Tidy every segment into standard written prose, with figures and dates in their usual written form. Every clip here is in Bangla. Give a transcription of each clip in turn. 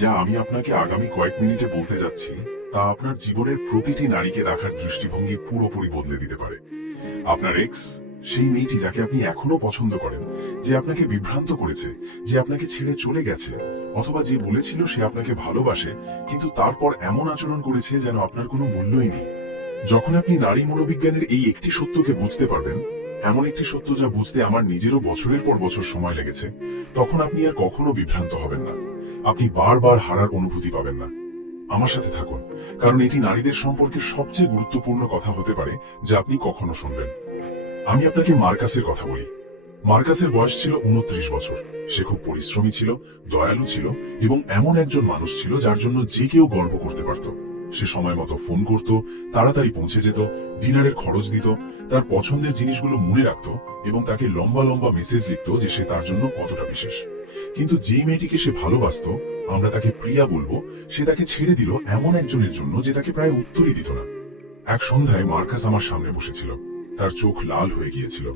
যা আমি আপনাকে আগামী কয়েক মিনিটে বলতে যাচ্ছি তা আপনার জীবনের প্রতিটি নারীকে দেখার দৃষ্টিভঙ্গি পুরোপুরি বদলে দিতে পারে। আপনার এক্স, সেই মেয়েটি যাকে আপনি এখনো পছন্দ করেন, যে আপনাকে বিভ্রান্ত করেছে, যে আপনাকে ছেড়ে চলে গেছে, অথবা যে বলেছিল সে আপনাকে ভালোবাসে কিন্তু তারপর এমন আচরণ করেছে যেন আপনার কোনো মূল্যই নেই। যখন আপনি নারী মনোবিজ্ঞানের এই একটি সত্যকে বুঝতে পারবেন, এমন একটি সত্য যা বুঝতে আমার নিজেরও বছরের পর বছর সময় লেগেছে, তখন আপনি আর কখনো বিভ্রান্ত হবেন না। আপনি বারবার হারার অনুভূতি পাবেন না। আমার সাথে থাকুন, কারণ এটি নারীদের সম্পর্কে সবচেয়ে গুরুত্বপূর্ণ কথা হতে পারে যা আপনি কখনো শুনবেন। আমি আপনাকে মার্কাসের কথা বলি। মার্কাসের বয়স ছিল 29 বছর। সে খুব পরিশ্রমী ছিল, দয়ালু ছিল এবং এমন একজন মানুষ ছিল যার জন্য যে কেউ গর্ব করতে পারত। সে সময় মতো ফোন করত, তাড়াতাড়ি পৌঁছে যেত, ডিনারের খরচ দিত, তার পছন্দের জিনিসগুলো মনে রাখত এবং তাকে লম্বা লম্বা মেসেজ লিখত যে সে তার জন্য কতটা বিশেষ। কিন্তু যেই মেয়েটিকে সে ভালোবাসত, আমরা তাকে প্রিয়া বলবো, সে তাকে ছেড়ে দিল এমন একজনের জন্য যে তাকে প্রায় উত্তরই দিত না। এক সন্ধ্যায় মার্কাস আমার সামনে বসেছিল। তার চোখ লাল হয়ে গিয়েছিল,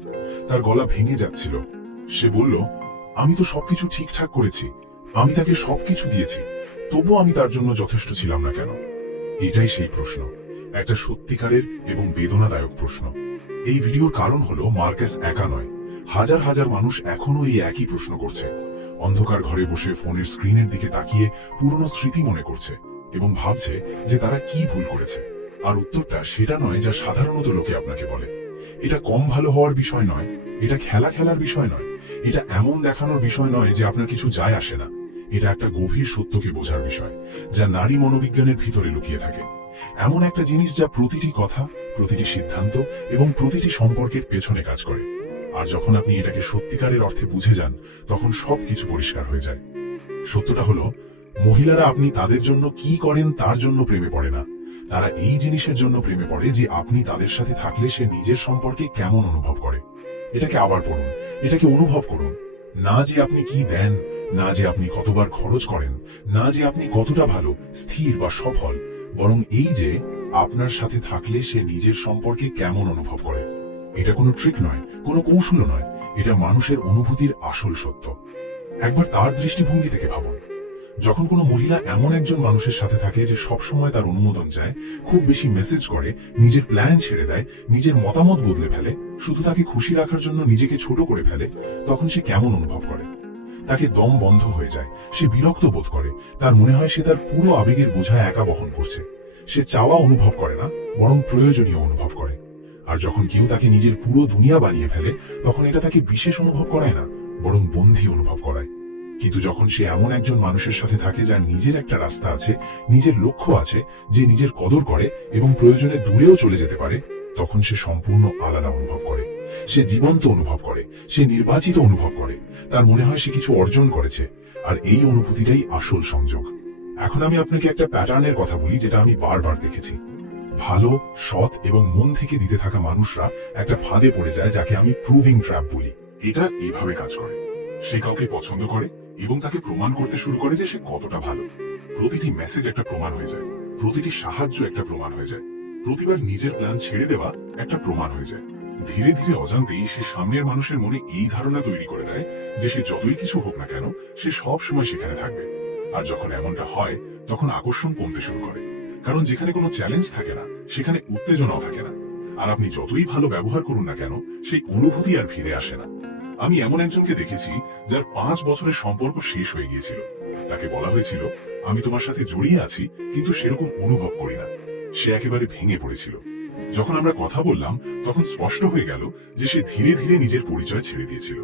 তার গলা ভেঙে যাচ্ছিল। সে বলল, আমি তো সবকিছু ঠিকঠাক করেছি, আমি তাকে সবকিছু দিয়েছি, তবুও আমি তার জন্য যথেষ্ট ছিলাম না কেন? এটাই সেই প্রশ্ন, একটা সত্যিকারের এবং বেদনাদায়ক প্রশ্ন। এই ভিডিওর কারণ হলো মার্কাস একা নয়, হাজার হাজার মানুষ এখনো এই একই প্রশ্ন করছে। অন্ধকার ঘরে বসে ফোনের স্ক্রিনের দিকে তাকিয়ে পুরনো স্মৃতি মনে করছে এবং ভাবছে যে তারা কি ভুল করেছে। আর উত্তরটা সেটা নয় যা সাধারণত লোকে আপনাকে বলে। এটা কম ভালো হওয়ার বিষয় নয়, এটা খেলার বিষয় নয়, এটা এমন দেখানোর বিষয় নয় যে আপনার কিছু যায় আসে না। এটা একটা গভীর সত্যকে বোঝার বিষয়, যা নারী মনোবিজ্ঞানের ভিতরে লুকিয়ে থাকে। এমন একটা জিনিস যা প্রতিটি কথা, প্রতিটি সিদ্ধান্ত এবং প্রতিটি সম্পর্কের পেছনে কাজ করে। আর যখন আপনি এটাকে সত্যিকারের অর্থে বুঝে যান, তখন সবকিছু পরিষ্কার হয়ে যায়। সত্যটা হলো, মহিলারা আপনি তাদের জন্য কি করেন তার জন্য প্রেমে পড়ে না। তারা এই জিনিসের জন্য প্রেমে পড়ে যে আপনি তাদের সাথে থাকলে সে নিজের সম্পর্কে কেমন অনুভব করে। এটাকে আবার পড়ুন, এটাকে অনুভব করুন। না যে আপনি কি দেন, না যে আপনি কতবার খরচ করেন, না যে আপনি কতটা ভালো, স্থির বা সফল, বরং এই যে আপনার সাথে থাকলে সে নিজের সম্পর্কে কেমন অনুভব করে। এটা কোনো ট্রিক নয়, কোনো কৌশল নয়, এটা মানুষের অনুভূতির আসল সত্য। একবার তার দৃষ্টিভঙ্গি থেকে ভাবুন। যখন কোনো মহিলা এমন একজন মানুষের সাথে থাকে যে সব সময় তার অনুমোদন চায়, খুব বেশি মেসেজ করে, নিজের প্ল্যান ছেড়ে দেয়, নিজের মতামত বদলে ফেলে, শুধু তাকে খুশি রাখার জন্য নিজেকে ছোট করে ফেলে, তখন সে কেমন অনুভব করে? তাকে দম বন্ধ হয়ে যায়, সে বিরক্ত বোধ করে, তার মনে হয় সে তার পুরো আবেগের বোঝা একা বহন করছে। সে চাওয়া অনুভব করে না, বরং প্রয়োজনীয় অনুভব করে। আর যখন কেউ তাকে নিজের পুরো দুনিয়া বানিয়ে ফেলে, তখন এটা তাকে বিশেষ অনুভব করায় না, বরং বন্দী অনুভব করায়। কিন্তু যখন সে এমন একজন মানুষের সাথে থাকে যার নিজের একটা রাস্তা আছে, নিজের লক্ষ্য আছে, যে নিজের কদর করে এবং প্রয়োজনে দূরেও চলে যেতে পারে, তখন সে সম্পূর্ণ আলাদা অনুভব করে। সে জীবন্ত অনুভব করে, সে নির্বাচিত অনুভব করে, তার মনে হয় সে কিছু অর্জন করেছে। আর এই অনুভূতিটাই আসল সংযোগ। এখন আমি আপনাকে একটা প্যাটার্নের কথা বলি যেটা আমি বারবার দেখেছি। ভালো, সৎ এবং মন থেকে দিতে থাকা মানুষরা একটা ফাঁদে পড়ে যায় যাকে আমি প্রুভিং ট্র্যাপ বলি। এটা এইভাবে কাজ করে, সে কাউকে পছন্দ করে এবং তাকে প্রমাণ করতে শুরু করে যে সে কতটা ভালো। প্রতিটি মেসেজ একটা প্রমাণ হয়ে যায়, প্রতিটি সাহায্য একটা প্রমাণ হয়ে যায়, প্রতিবার নিজের প্ল্যান ছেড়ে দেওয়া একটা প্রমাণ হয়ে যায়। ধীরে ধীরে অজান্তেই সে সামনের মানুষের মনে এই ধারণা তৈরি করে দেয় যে সে যতই কিছু হোক না কেন, সে সব সময় সেখানে থাকবে। আর যখন এমনটা হয়, তখন আকর্ষণ কমতে শুরু করে, কারণ যেখানে কোনো চ্যালেঞ্জ থাকে না, সেখানে উত্তেজনাও থাকে না। আর আপনি যতই ভালো ব্যবহার করুন না কেন, সেই অনুভূতি আর ফিরে আসে না। আমি এমন একজনকে দেখেছি যার 5 বছরের সম্পর্ক শেষ হয়ে গিয়েছিল। তাকে বলা হয়েছিল, আমি তোমার সাথে জড়িয়ে আছি, কিন্তু সেরকম অনুভব করি না। সে একেবারে ভেঙে পড়েছিল। যখন আমরা কথা বললাম, তখন স্পষ্ট হয়ে গেল যে সে ধীরে ধীরে নিজের পরিচয় ছেড়ে দিয়েছিল,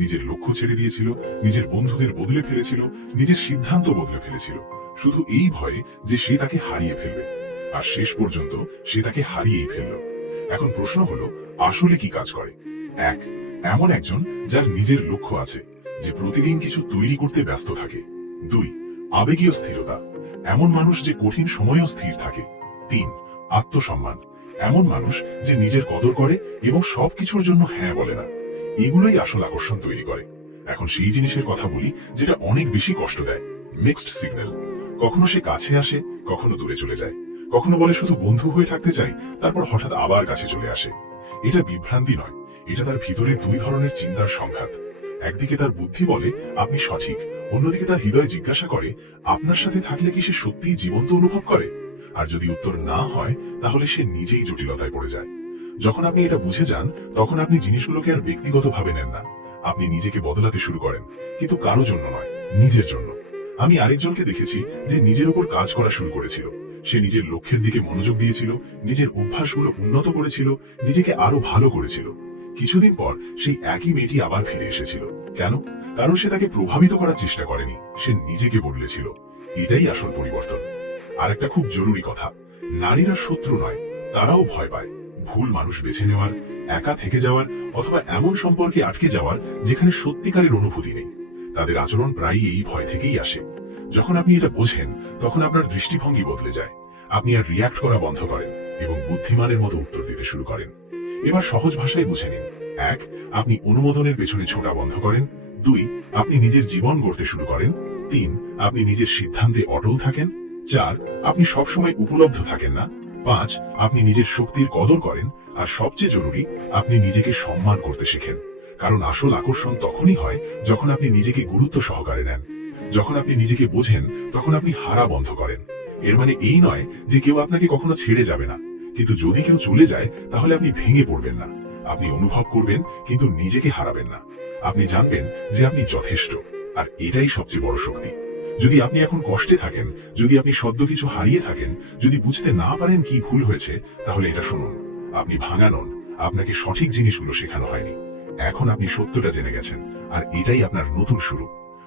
নিজের লক্ষ্য ছেড়ে দিয়েছিল, নিজের বন্ধুদের বদলে ফেলেছিল, নিজের সিদ্ধান্ত বদলে ফেলেছিল, শুধু এই ভয়ে যে সে তাকে হারিয়ে ফেলবে। আর শেষ পর্যন্ত সে তাকে হারিয়েই ফেলল। এখন প্রশ্ন হলো, আসলে কি কাজ করে? 1, এমন একজন যার নিজের লক্ষ্য আছে, যে প্রতিদিন কিছু তৈরি করতে ব্যস্ত থাকে। 2, আবেগীয় স্থিরতা, এমন মানুষ যে কঠিন সময়েও স্থির থাকে। 3, আত্মসম্মান, এমন মানুষ যে নিজের কদর করে এবং সবকিছুর জন্য হ্যাঁ বলে না। এগুলোই আসল আকর্ষণ তৈরি করে। এখন সেই জিনিসের কথা বলি যেটা অনেক বেশি কষ্ট দেয়, মিক্সড সিগন্যাল। কখনো সে কাছে আসে, কখনো দূরে চলে যায়, কখনো বলে শুধু বন্ধু হয়ে থাকতে চাই, তারপর হঠাৎ আবার কাছে চলে আসে। এটা বিভ্রান্তি নয়, এটা তার ভিতরে 2 ধরনের চিন্তার সংঘাত। একদিকে তার বুদ্ধি বলে আপনি সঠিক, অন্যদিকে তার হৃদয় জিজ্ঞাসা করে আপনার সাথে থাকলে কি সে সত্যিই জীবন্ত অনুভব করে। আর যদি উত্তর না হয়, তাহলে সে নিজেই জটিলতায় পড়ে যায়। যখন আপনি এটা বুঝে যান, তখন আপনি জিনিসগুলোকে আর ব্যক্তিগতভাবে নেন না। আপনি নিজেকে বদলাতে শুরু করেন, কিন্তু কারো জন্য নয়, নিজের জন্য। আমি আরেকজনকে দেখেছি যে নিজের উপর কাজ করা শুরু করেছিল। সে নিজের লক্ষ্যের দিকে মনোযোগ দিয়েছিল, নিজের অভ্যাসগুলো উন্নত করেছিল, নিজেকে আরো ভালো করেছিল। কিছুদিন পর সেই একই মেয়েটি আবার ফিরে এসেছিল। কেন? কারণ সে তাকে প্রভাবিত করার চেষ্টা করেনি, সে নিজেকে বদলেছিল। এটাই আসল পরিবর্তন। আর একটা খুব জরুরি কথা, নারীরা শত্রু নয়, তারাও ভয় পায় ভুল মানুষ বেছে নেওয়ার, একা থেকে যাওয়ার, অথবা এমন সম্পর্কে আটকে যাওয়ার যেখানে সত্যিকারের অনুভূতি নেই। তাদের আচরণ প্রায়ই এই ভয় থেকেই আসে। যখন আপনি এটা বোঝেন, তখন আপনার দৃষ্টিভঙ্গি বদলে যায়। আপনি আর রিয়াক্ট করা বন্ধ করেন এবং বুদ্ধিমানের মতো উত্তর দিতে শুরু করেন। এবার সহজ ভাষায় বুঝে নিন। 1, আপনি অনুমোদনের পেছনে ছোটা বন্ধ করেন। 2, আপনি নিজের জীবন গড়তে শুরু করেন। 3, আপনি নিজের সিদ্ধান্তে অটল থাকেন। 4, আপনি সবসময় উপলব্ধ থাকেন না। 5, আপনি নিজের শক্তির কদর করেন। আর সবচেয়ে জরুরি, আপনি নিজেকে সম্মান করতে শেখেন। কারণ আসল আকর্ষণ তখনই হয় যখন আপনি নিজেকে গুরুত্ব সহকারে নেন। যখন আপনি নিজেকে বোঝেন, তখন আপনি হারা বন্ধ করেন। এর মানে এই নয় যে কেউ আপনাকে কখনো ছেড়ে যাবে না, কিন্তু যদি কেউ চলে যায়, তাহলে আপনি ভেঙে পড়বেন না। আপনি অনুভব করবেন, কিন্তু নিজেকে হারাবেন না। আপনি জানবেন যে আপনি যথেষ্ট, আর এটাই সবচেয়ে বড় শক্তি। যদি আপনি এখন কষ্টে থাকেন, যদি আপনি সদ্য কিছু হারিয়ে থাকেন, যদি বুঝতে না পারেন কি ভুল হয়েছে, তাহলে এটা শুনুন, আপনি ভাঙা নন, আপনাকে সঠিক জিনিসগুলো শেখানো হয়নি। এখন আপনি সত্যটা জেনে গেছেন, আর এটাই আপনার নতুন শুরু।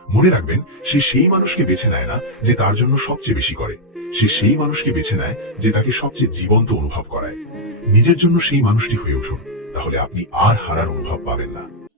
মনে রাখবেন, সে সেই মানুষকে বেছে নেয় না যে তার জন্য সবচেয়ে বেশি করে, সে সেই মানুষকে বেছে নেয় যে তাকে সবচেয়ে জীবন্ত অনুভব করায়। নিজের জন্য সেই মানুষটি হয়ে উঠুন, তাহলে আপনি আর হারার অনুভব পাবেন না।